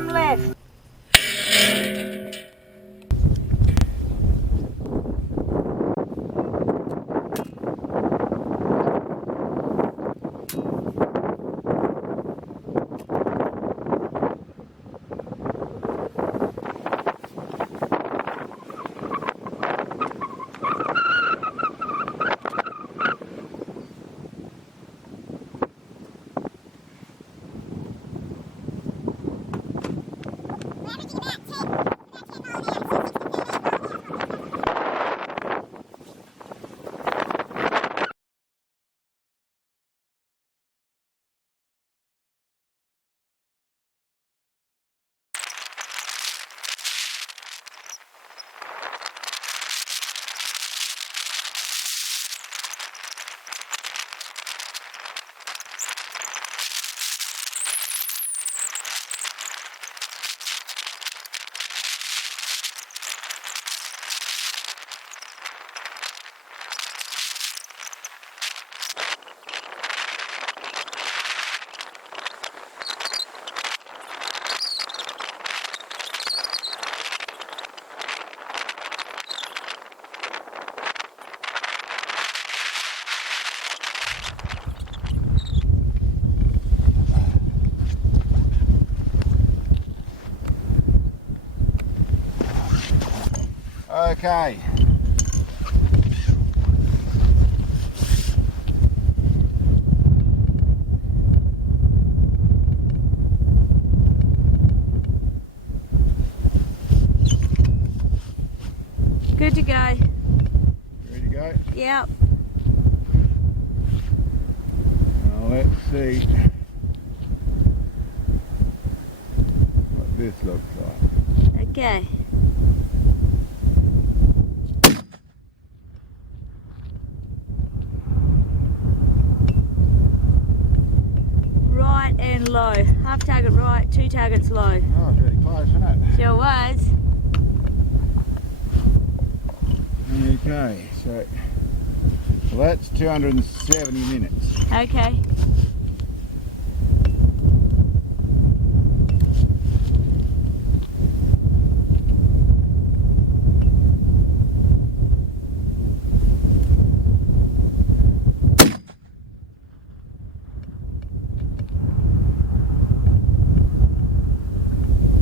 bottom left. Okay. Good to go. Ready to go? Yep. Now let's see what this looks like. Okay. Right and low. Half target right, 2 targets low. Oh, it's really close, isn't it? Sure was. Okay, so well, that's 270 minutes. Okay.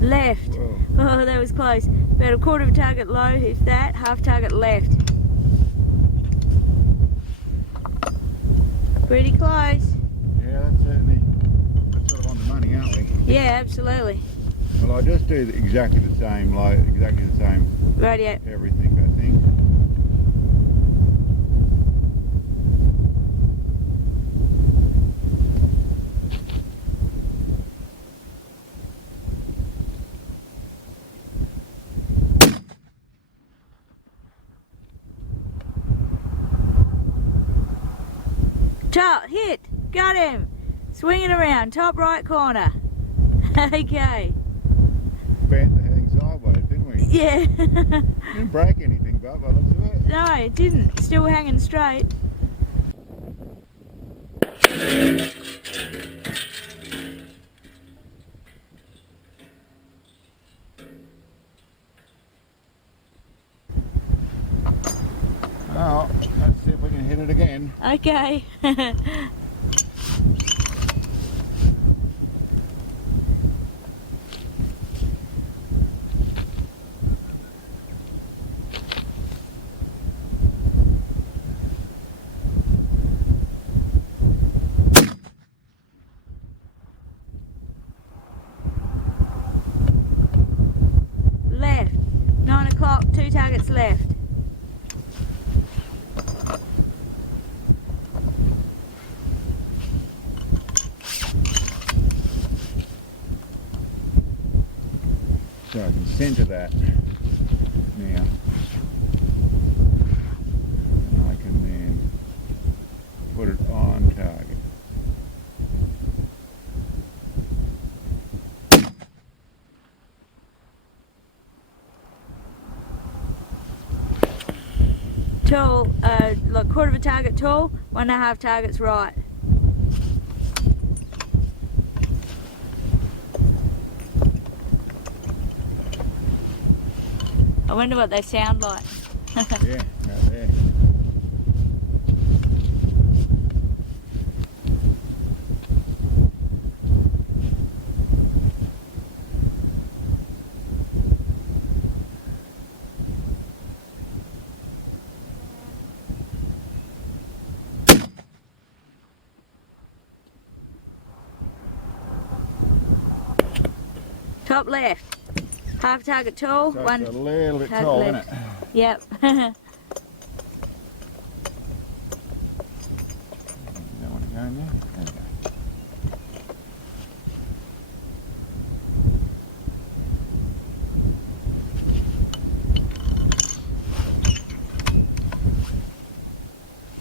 Left. Whoa. Oh, that was close. About a quarter of a target low, if that. Half target left. Pretty close. Yeah, that's sort of on the money, aren't we? Yeah, absolutely. Well, I just do exactly the same, like exactly the same Radio. everything, I think. Top, hit, got him. Swing it around, top right corner. Okay. Bent the thing sideways, didn't we? Yeah. Didn't break anything, but by the looks of it. No, it didn't. Still hanging straight. Oh, let's see if we can hit it again. Okay. Left. 9 o'clock, 2 targets left. So I can center that now. And I can then put it on target. Tall, like quarter of a target tall, 1.5 targets right. I wonder what they sound like. Yeah, right there. Top left. Half target tall. So One. it's a little bit target tall, isn't left. it? Yep. Don't want to go in there. There we go.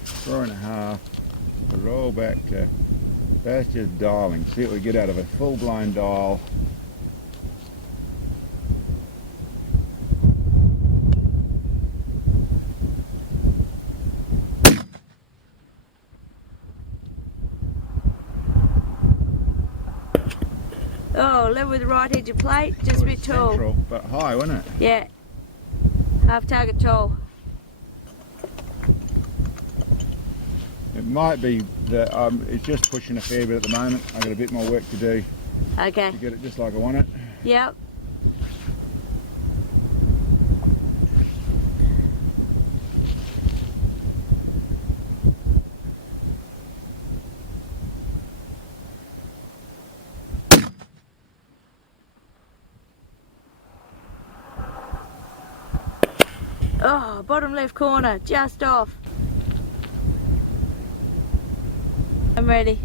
Four and a half. Roll back to, that's just dialing. See what we get out of a full blind dial. Oh, level with the right edge of plate, just a bit tall. Central, but high, wasn't it? Yeah. Half target tall. It might be that it's just pushing a fair bit at the moment. I've got a bit more work to do Okay. to get it just like I want it. Yep. Oh, bottom left corner, just off. I'm ready.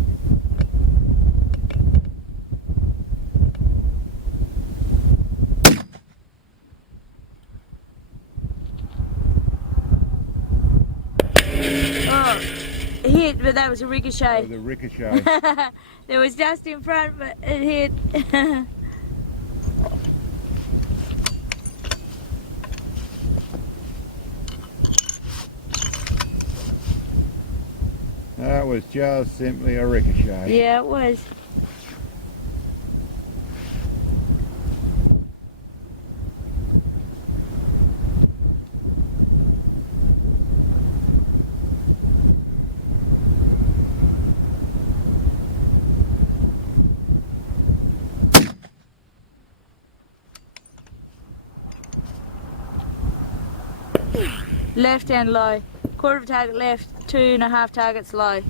Oh, hit, but that was a ricochet. Oh, the ricochet. There was dust in front, but it hit. That was just simply a ricochet. Yeah, it was. Left and low. Quarter of a target left, 2.5 targets low.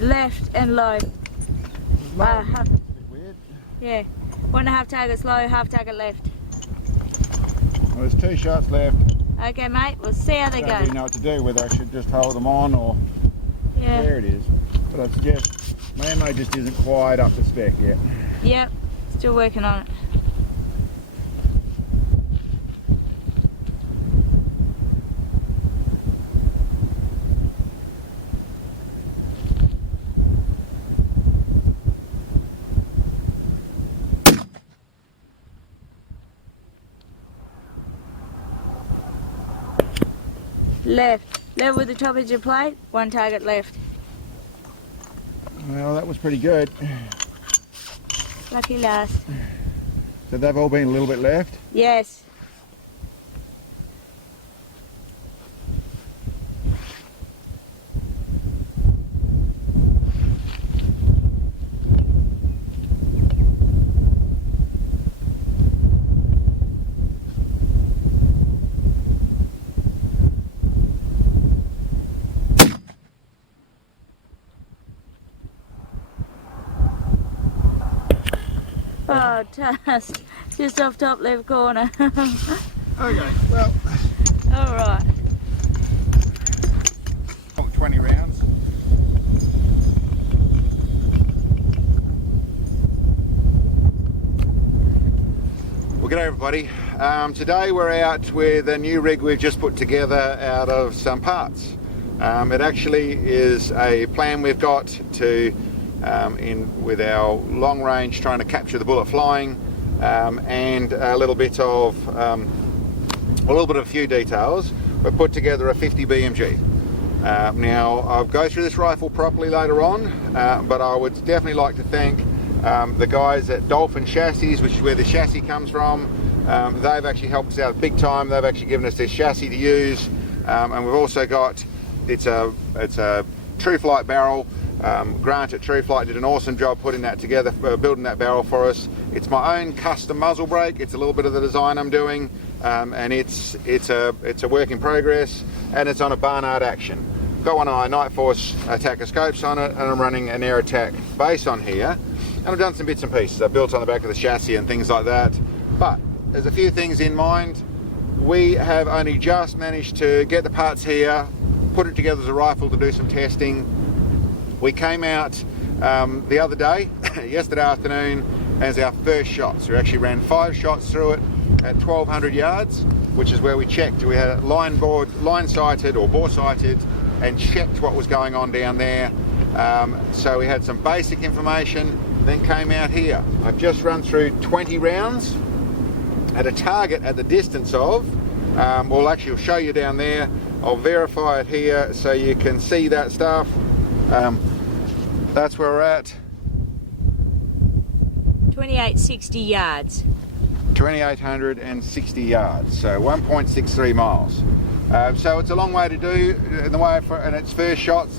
Left and low. It's a bit weird. Yeah, 1.5 targets low, half target left. Well, there's 2 shots left. Okay, mate, we'll see how they Don't go. really know what to do, whether I should just hold them on or Yeah. there it is. But I suggest my ammo just isn't quite up to spec yet. Yep, still working on it. Left. Level with the top edge of plate, 1 target left. Well, that was pretty good. Lucky last. So they've all been a little bit left. Yes. Oh, dust. Just off top left corner. Okay, well, Alright. 20 rounds. Well, g'day everybody. Today we're out with a new rig we've just put together out of some parts. It actually is a plan we've got to with our long range, trying to capture the bullet flying, and a little bit of a few details. We put together a 50 BMG. Now I'll go through this rifle properly later on, but I would definitely like to thank the guys at Dolphin Chassis, which is where the chassis comes from. They've actually helped us out big time. They've actually given us this chassis to use, and we've also got it's a True Flight barrel. Grant at True Flight did an awesome job putting that together, building that barrel for us. It's my own custom muzzle brake. It's a little bit of the design I'm doing, and it's a work in progress, and it's on a Barnard action. Got one of my Night Force attacker scopes on it, and I'm running an air attack base on here, and I've done some bits and pieces. I've built on the back of the chassis and things like that, but there's a few things in mind. We have only just managed to get the parts here, put it together as a rifle to do some testing. We came out the other day, yesterday afternoon, as our first shots. We actually ran 5 shots through it at 1200 yards, which is where we checked. We had it line sighted or bore sighted, and checked what was going on down there. So we had some basic information, then came out here. I've just run through 20 rounds at a target at the distance of, well actually I'll show you down there. I'll verify it here so you can see that stuff. That's where we're at. 2860 yards. 2,860 yards, so 1.63 miles. So it's a long way to do in the way for, and it's first shots.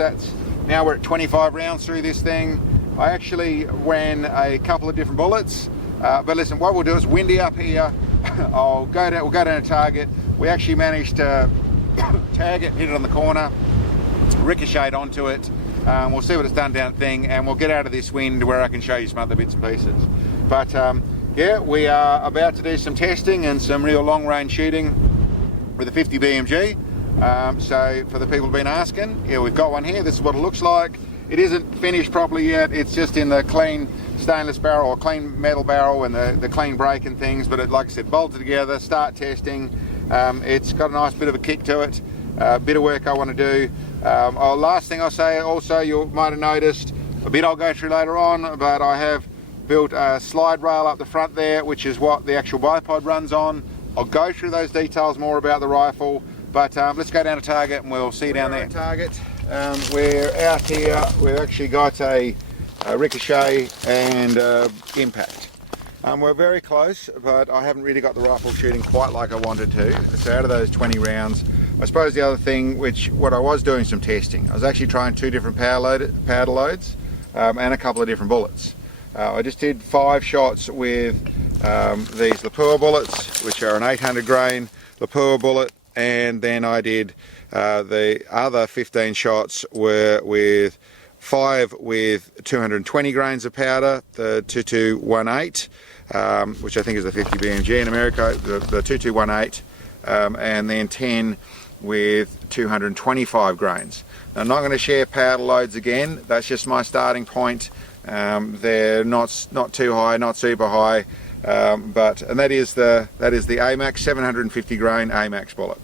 Now we're at 25 rounds through this thing. I actually ran a couple of different bullets, but listen, what we'll do is windy up here. We'll go down a target. We actually managed to tag it, hit it on the corner, ricochet onto it. We'll see what it's done down the thing, and we'll get out of this wind where I can show you some other bits and pieces. But yeah, we are about to do some testing and some real long range shooting with a 50 BMG. So for the people who've been asking, yeah, we've got one here. This is what it looks like. It isn't finished properly yet. It's just in the clean stainless barrel or clean metal barrel and the clean brake and things, but it, like I said, bolted together, start testing. It's got a nice bit of a kick to it, bit of work I want to do. Last thing I'll say also, you might have noticed, a bit I'll go through later on, but I have built a slide rail up the front there, which is what the actual bipod runs on. I'll go through those details more about the rifle, but let's go down to target and we'll see you down there. Target, we're out here. We've actually got a ricochet and impact. We're very close, but I haven't really got the rifle shooting quite like I wanted to. So out of those 20 rounds, I suppose the other thing, what I was doing some testing, I was actually trying 2 different powder loads and a couple of different bullets. I just did 5 shots with these Lapua bullets, which are an 800 grain Lapua bullet, and then I did the other 15 shots were with 5 with 220 grains of powder, the 2218, which I think is the 50 BMG in America, the 2218, and then 10 with 225 grains. Now, I'm not going to share powder loads again. That's just my starting point. They're not too high, not super high, and that is the AMAX 750 grain AMAX bullet.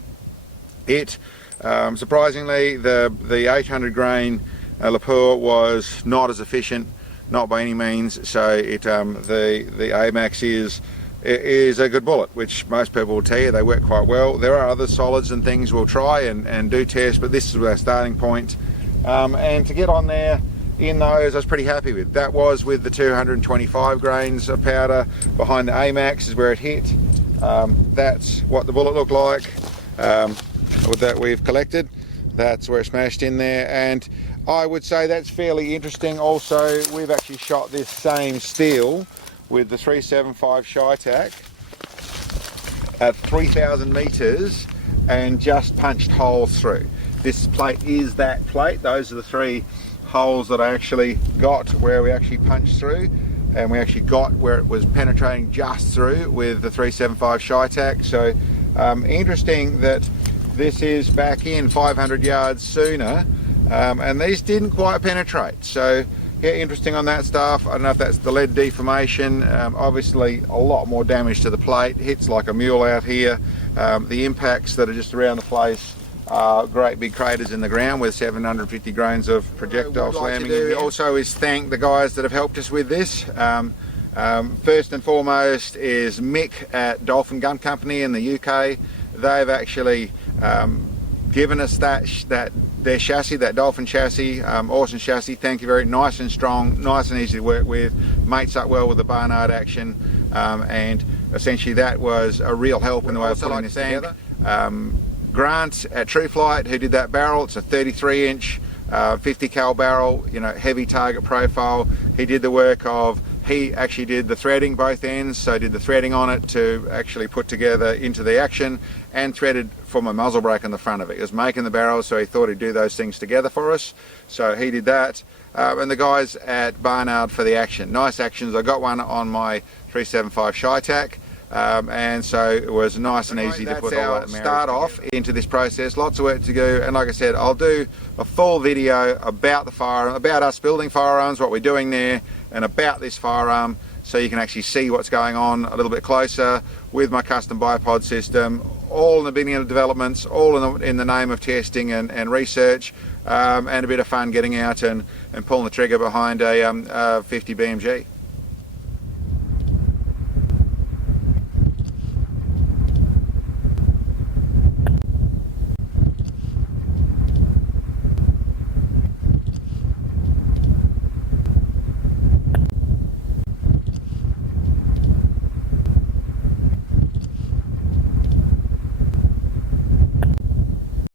It surprisingly, the 800 grain Lapua was not as efficient, not by any means. So the AMAX is a good bullet, which most people will tell you they work quite well. There are other solids and things we'll try and do test, but this is our starting point. And to get on there in those, I was pretty happy with. That was with the 225 grains of powder behind the AMAX is where it hit. That's what the bullet looked like that we've collected. That's where it smashed in there, and I would say that's fairly interesting. Also, we've actually shot this same steel with the 375 Shytac at 3,000 meters and just punched holes through. This plate is that plate. Those are the 3 holes that I actually got where we actually punched through, and we actually got where it was penetrating just through with the 375 Shytac. So interesting that this is back in 500 yards sooner, and these didn't quite penetrate. So yeah, interesting on that stuff. I don't know if that's the lead deformation. Obviously a lot more damage to the plate, hits like a mule out here. The impacts that are just around the place great big craters in the ground with 750 grains of projectile slamming in here. Also is thank the guys that have helped us with this. First and foremost is Mick at Dolphin Gun Company in the UK. They've actually given us their chassis, that Dolphin chassis, awesome chassis. Thank you very nice and strong, nice and easy to work with, mates up well with the Barnard action, and essentially that was a real help in the way of putting this together. Grant at True Flight, who did that barrel. It's a 33-inch 50 cal barrel, you know, heavy target profile. He did the work of, he actually did the threading both ends, so did the threading on it to actually put together into the action, and threaded for my muzzle brake on the front of it. He was making the barrel, so he thought he'd do those things together for us, so he did that. And the guys at Barnard for the action, nice actions. I got one on my 375 Shytac, and so it was nice and easy to put all that start off into this process. Lots of work to do, and like I said, I'll do a full video about the firearm, about us building firearms, what we're doing there, and about this firearm, so you can actually see what's going on a little bit closer with my custom bipod system, all in the beginning of developments, all in the name of testing and research, and a bit of fun getting out and pulling the trigger behind a 50 BMG.